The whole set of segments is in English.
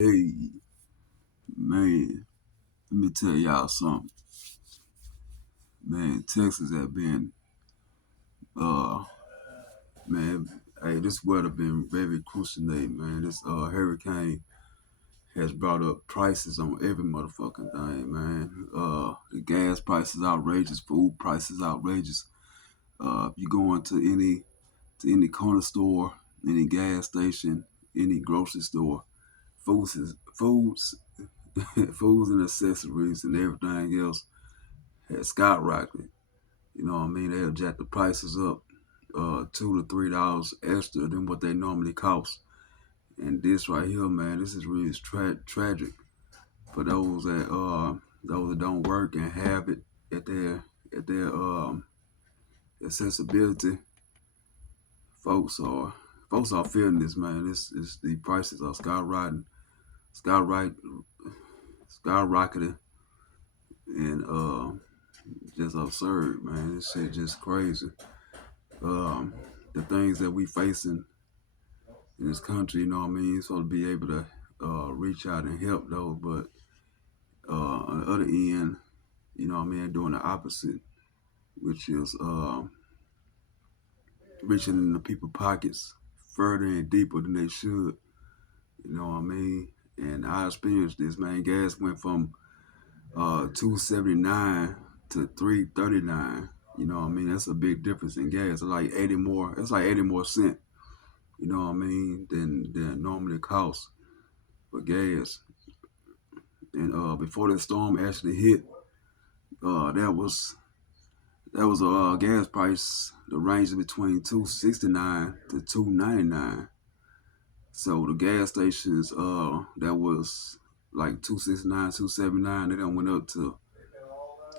Hey, man, let me tell y'all something. Man, Texas have been, uh, man, hey, this weather been very cruciate, man. This hurricane has brought up prices on every motherfucking thing, man. The gas prices outrageous, food prices outrageous. If you go into any corner store, any gas station, any grocery store, foods, foods and accessories and everything else has skyrocketed. You know what I mean? They'll jack the prices up $2 to $3 extra than what they normally cost. And this right here, man, this is really tragic for those that don't work and have it at their accessibility. Folks are folks are feeling this, man. This the prices are skyrocket, skyrocketing, and just absurd, man. This shit just crazy. Um, the things that we facing in this country, you know what I mean? Supposed to be able to reach out and help those, but on the other end, you know what I mean, doing the opposite, which is reaching in the people's pockets further and deeper than they should. You know what I mean? And I experienced this, man. Gas went from 279 to 339. You know what I mean? That's a big difference in gas. It's like 80 more. It's like 80 more cent. You know what I mean? Than it normally costs for gas. And before the storm actually hit, uh, that was that was a gas price the range between 269 to 299. So the gas stations that was like 269, 279, they done went up to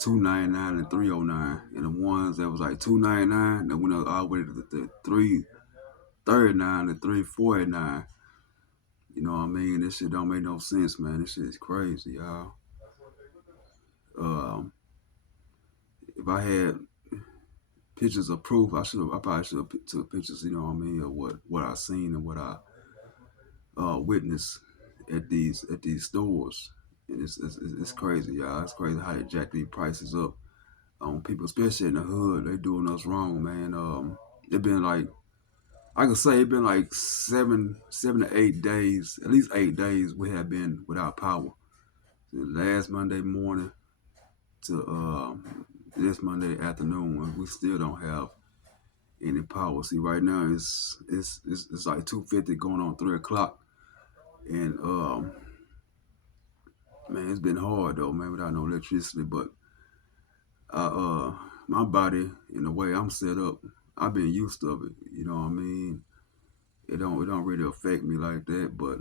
299 and 309, and the ones that was like 299 that went up all the way to the 339 and 349. You know what I mean? This shit don't make no sense, man. This shit is crazy, y'all. Um, if I had pictures of proof, I probably should have took pictures. You know what I mean, of what I seen and what I witnessed at these stores. And it's crazy, y'all. It's crazy how they jack these prices up on people, especially in the hood. They doing us wrong, man. It been like I could say it been like 7 to 8 days, at least 8 days we have been without power. Last Monday morning to this Monday afternoon, we still don't have any power. See, right now it's like 2:50 going on 3 o'clock, and man, it's been hard though, man, without no electricity. But I my body and the way I'm set up, I've been used to it. You know what I mean? It don't really affect me like that, but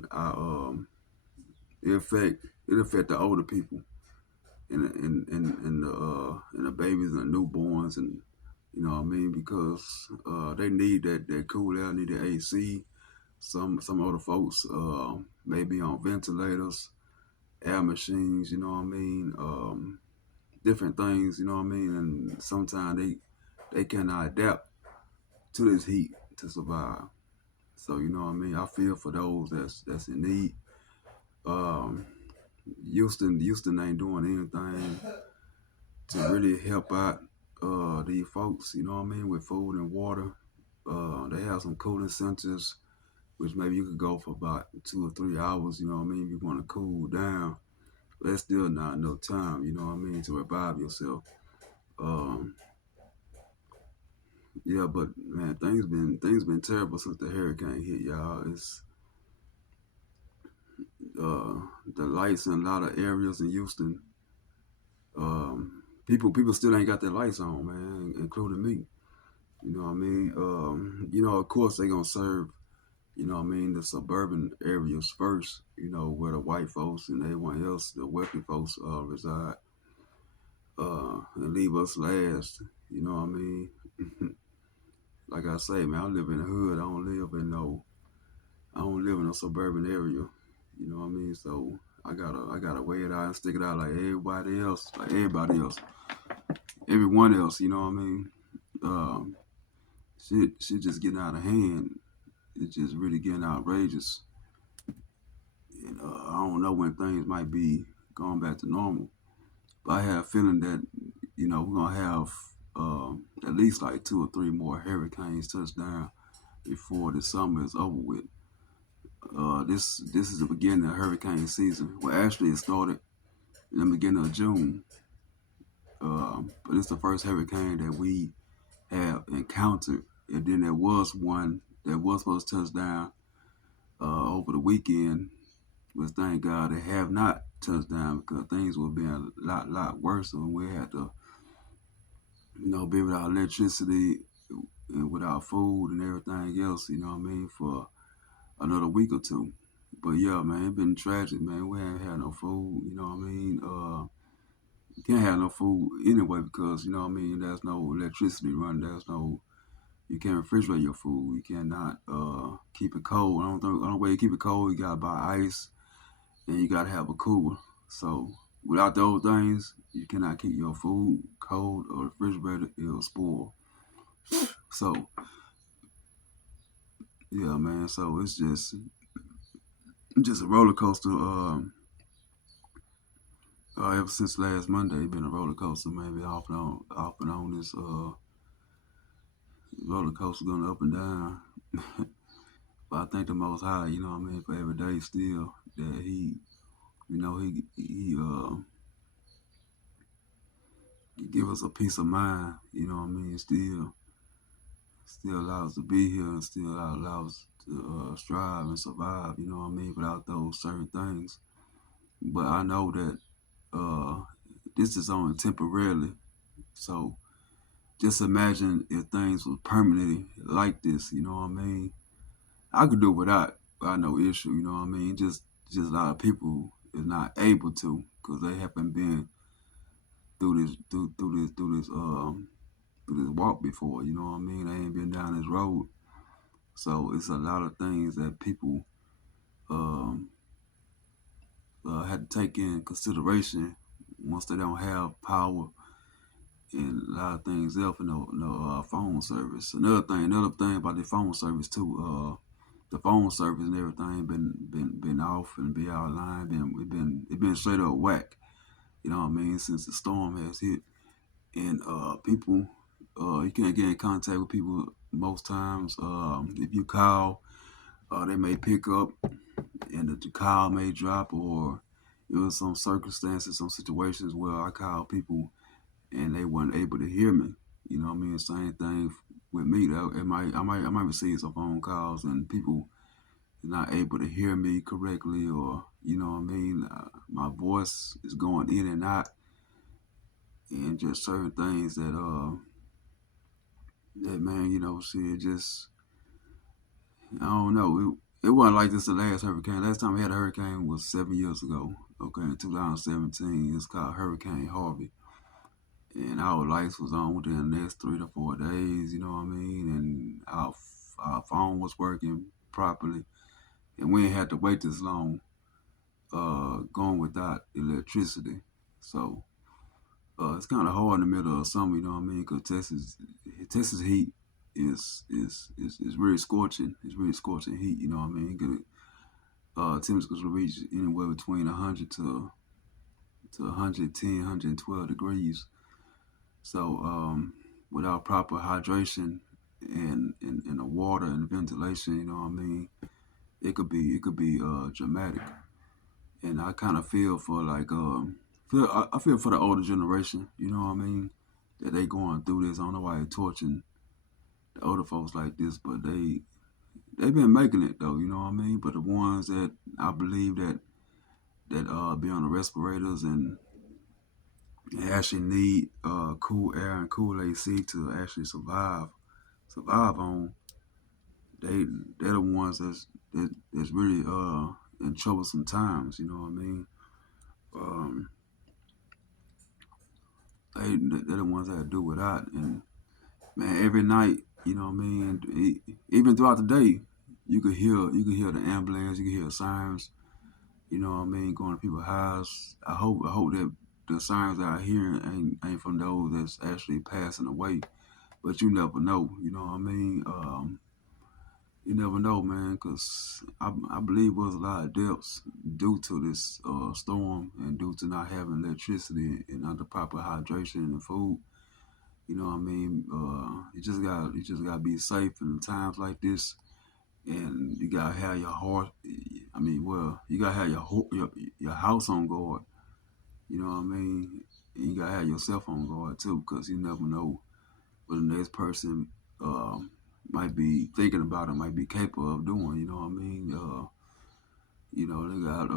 it affect it affect the older people and the babies and the newborns, and you know what I mean, because they need that cool air, need the AC. Some other folks may be on ventilators, air machines, you know what I mean, different things, you know what I mean, and sometimes they cannot adapt to this heat to survive. So you know what I mean. I feel for those that's in need. Um, Houston ain't doing anything to really help out these folks. You know what I mean, with food and water. They have some cooling centers, which maybe you could go for about 2 or 3 hours. You know what I mean, if you want to cool down. But that's still not enough time. You know what I mean, to revive yourself. Um, yeah, but man, things been terrible since the hurricane hit, y'all. It's uh, the lights in a lot of areas in Houston. People still ain't got their lights on, man, including me. You know what I mean? Of course they gonna serve, you know what I mean, the suburban areas first, where the white folks and everyone else, the wealthy folks reside, and leave us last, you know what I mean? Like I say, man, I live in the hood. I don't live in a suburban area. You know what I mean? So I gotta weigh it out and stick it out like everybody else, everyone else. You know what I mean? Um, shit just getting out of hand. It's just really getting outrageous, And I don't know when things might be going back to normal. But I have a feeling that, we're going to have at least like two or three more hurricanes touch down before the summer is over with. This is the beginning of hurricane season. Well, actually, it started in the beginning of June, but it's the first hurricane that we have encountered. And then there was one that was supposed to touch down over the weekend, but thank God they have not touched down because things would be a lot worse when we had to, be without electricity and without food and everything else. You know what I mean, for another week or two. But yeah, man, it's been tragic, man. We ain't had no food, you know what I mean? You can't have no food anyway because, you know what I mean, there's no electricity running. You can't refrigerate your food. You cannot keep it cold. The only way you keep it cold, you gotta buy ice and you gotta have a cooler. So without those things, you cannot keep your food cold or refrigerated. It'll spoil. So yeah, man. So it's just a roller coaster. Ever since last Monday, it's been a roller coaster. Maybe off and on. This roller coaster going up and down. But I think the Most High, you know what I mean, for every day still that he give us a peace of mind. You know what I mean. Still allows us to be here and still allows us to strive and survive. You know what I mean, without those certain things. But I know that this is only temporarily. So just imagine if things was permanently like this, you know what I mean? I could do without no issue, you know what I mean? Just a lot of people is not able to because they haven't been through this walk before, you know what I mean? They ain't been down this road. So it's a lot of things that people um, had to take in consideration once they don't have power and a lot of things else, no phone service. Another thing about the phone service too. The phone service and everything been off and be out of line. It been straight up whack. You know what I mean? Since the storm has hit, and people, you can't get in contact with people most times. If you call, they may pick up, and the call may drop, or it was some circumstances, some situations where I call people and they weren't able to hear me. You know what I mean? Same thing with me. I might receive some phone calls and people not able to hear me correctly, or you know what I mean. My voice is going in and out, and just certain things that man, shit, just I don't know. It wasn't like this the last hurricane. Last time we had a hurricane was 7 years ago. Okay, in 2017, it's called Hurricane Harvey, and our lights was on within the next 3 to 4 days. You know what I mean, and our phone was working properly, and we ain't had to wait this long going without electricity. So it's kind of hard in the middle of summer, you know what I mean? Because Texas heat is really scorching. It's really scorching heat, you know what I mean? Temperatures will reach anywhere between 100 to 110, 112 degrees. So without proper hydration and the water and the ventilation, you know what I mean? It could be dramatic. And I kind of feel for like I feel for the older generation. You know what I mean? That they going through this. I don't know why they torching the older folks like this, but they been making it though. You know what I mean? But the ones that I believe that be on the respirators and actually need cool air and cool AC to actually survive on, they they're the ones that's really in troublesome times. You know what I mean? Um, they're the ones that do without. And man, every night, you know what I mean. Even throughout the day, you could hear the ambulance, you can hear sirens. You know what I mean, going to people's house. I hope that the sirens that I hear ain't from those that's actually passing away. But you never know. You know what I mean. you never know, man, because I believe there was a lot of deaths due to this storm and due to not having electricity and not the proper hydration in the food. You know what I mean? You just gotta be safe in times like this, and you gotta have your heart. I mean, well, you gotta have your house on guard. You know what I mean? And you gotta have yourself on guard too, because you never know what the next person might be thinking about or might be capable of doing. You know what I mean? They got.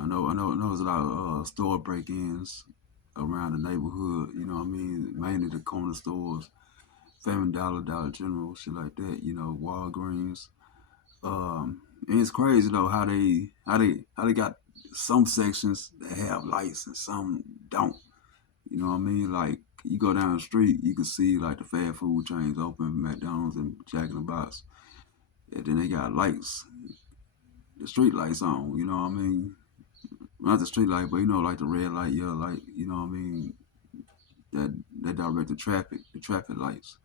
I know. There's a lot of store break-ins around the neighborhood. You know what I mean? Mainly the corner stores, Family Dollar, Dollar General, shit like that. Walgreens. And it's crazy though how they got some sections that have lights and some don't. You know what I mean? Like you go down the street, you can see like the fast food chains open, McDonald's and Jack in the Box, and then they got lights, the street lights on. You know what I mean? Not the street light, but like the red light, yellow light. You know what I mean? That direct the traffic lights.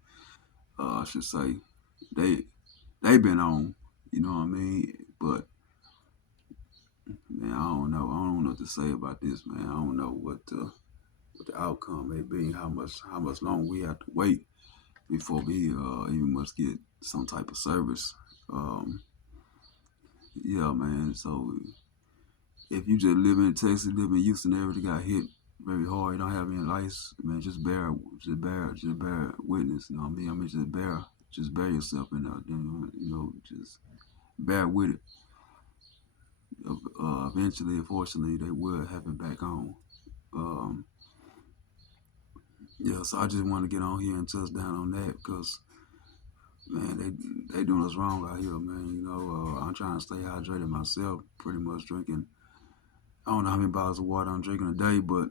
I should say they they been on. You know what I mean? But man, I don't know. I don't know what to say about this, man. I don't know what the outcome may be. How much longer we have to wait before we even must get some type of service. Um, yeah, man. So if you just live in Texas, live in Houston area that got hit very hard, you don't have any lights, man, just bear witness. You know what I mean? Just bear yourself in there. Just bear with it. Eventually, unfortunately, they will have it back on. Um, yeah, so I just want to get on here and touch down on that because man, they doing us wrong out here, man. I'm trying to stay hydrated myself, pretty much drinking. I don't know how many bottles of water I'm drinking a day, but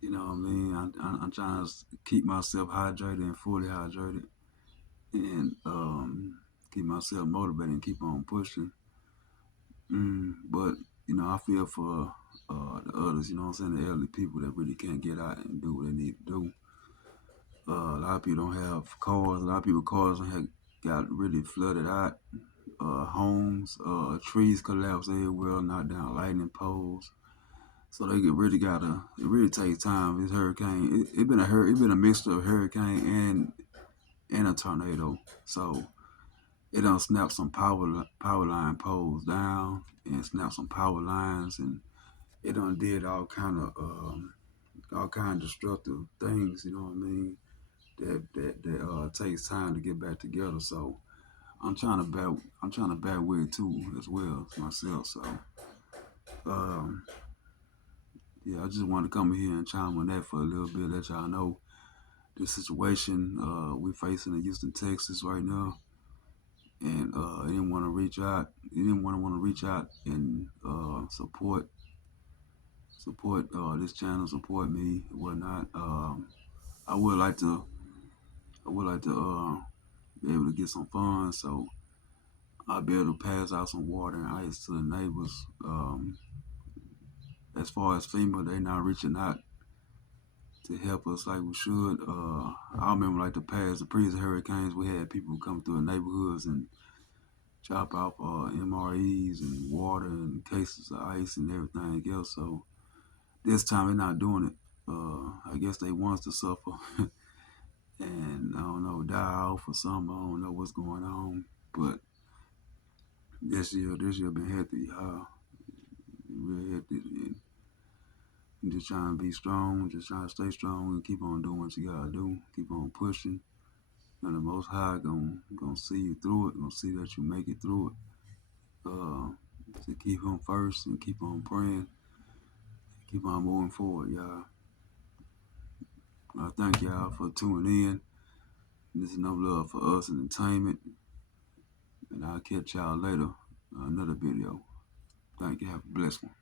you know what I mean. I'm trying to keep myself hydrated and fully hydrated, and keep myself motivated and keep on pushing. But I feel for the others. You know what I'm saying? The elderly people that really can't get out and do what they need to do. A lot of people don't have cars. A lot of people cars have got really flooded out. Homes, trees collapse everywhere, knock down lightning poles. So they get really gotta. It really takes time. This hurricane, it been a mixture of hurricane and a tornado. So it done snap some power line poles down and snap some power lines, and it done did all kind of destructive things. You know what I mean? That takes time to get back together. So I'm trying to bear with it too as well myself. So um, yeah, I just want to come here and chime on that for a little bit, let y'all know the situation we facing in Houston, Texas right now. And I didn't want to reach out. He didn't want to reach out and support this channel, support me, and whatnot. I would like to be able to get some funds so I'll be able to pass out some water and ice to the neighbors. As far as FEMA, they not reaching out to help us like we should. I remember like the previous hurricanes, we had people come through the neighborhoods and chop off MREs and water and cases of ice and everything else. So this time they're not doing it. I guess they want us to suffer and I don't know, die off or something. I don't know what's going on, but this year been hectic, y'all. Real hectic. And just trying to be strong, just trying to stay strong and keep on doing what you gotta do. Keep on pushing. And the Most High gonna see you through it. Gonna see that you make it through it. Uh, to keep him first and keep on praying. Keep on moving forward, y'all. I thank y'all for tuning in. This is No Love for Us Entertainment. And I'll catch y'all later. Another video. Thank you. Have a blessed one.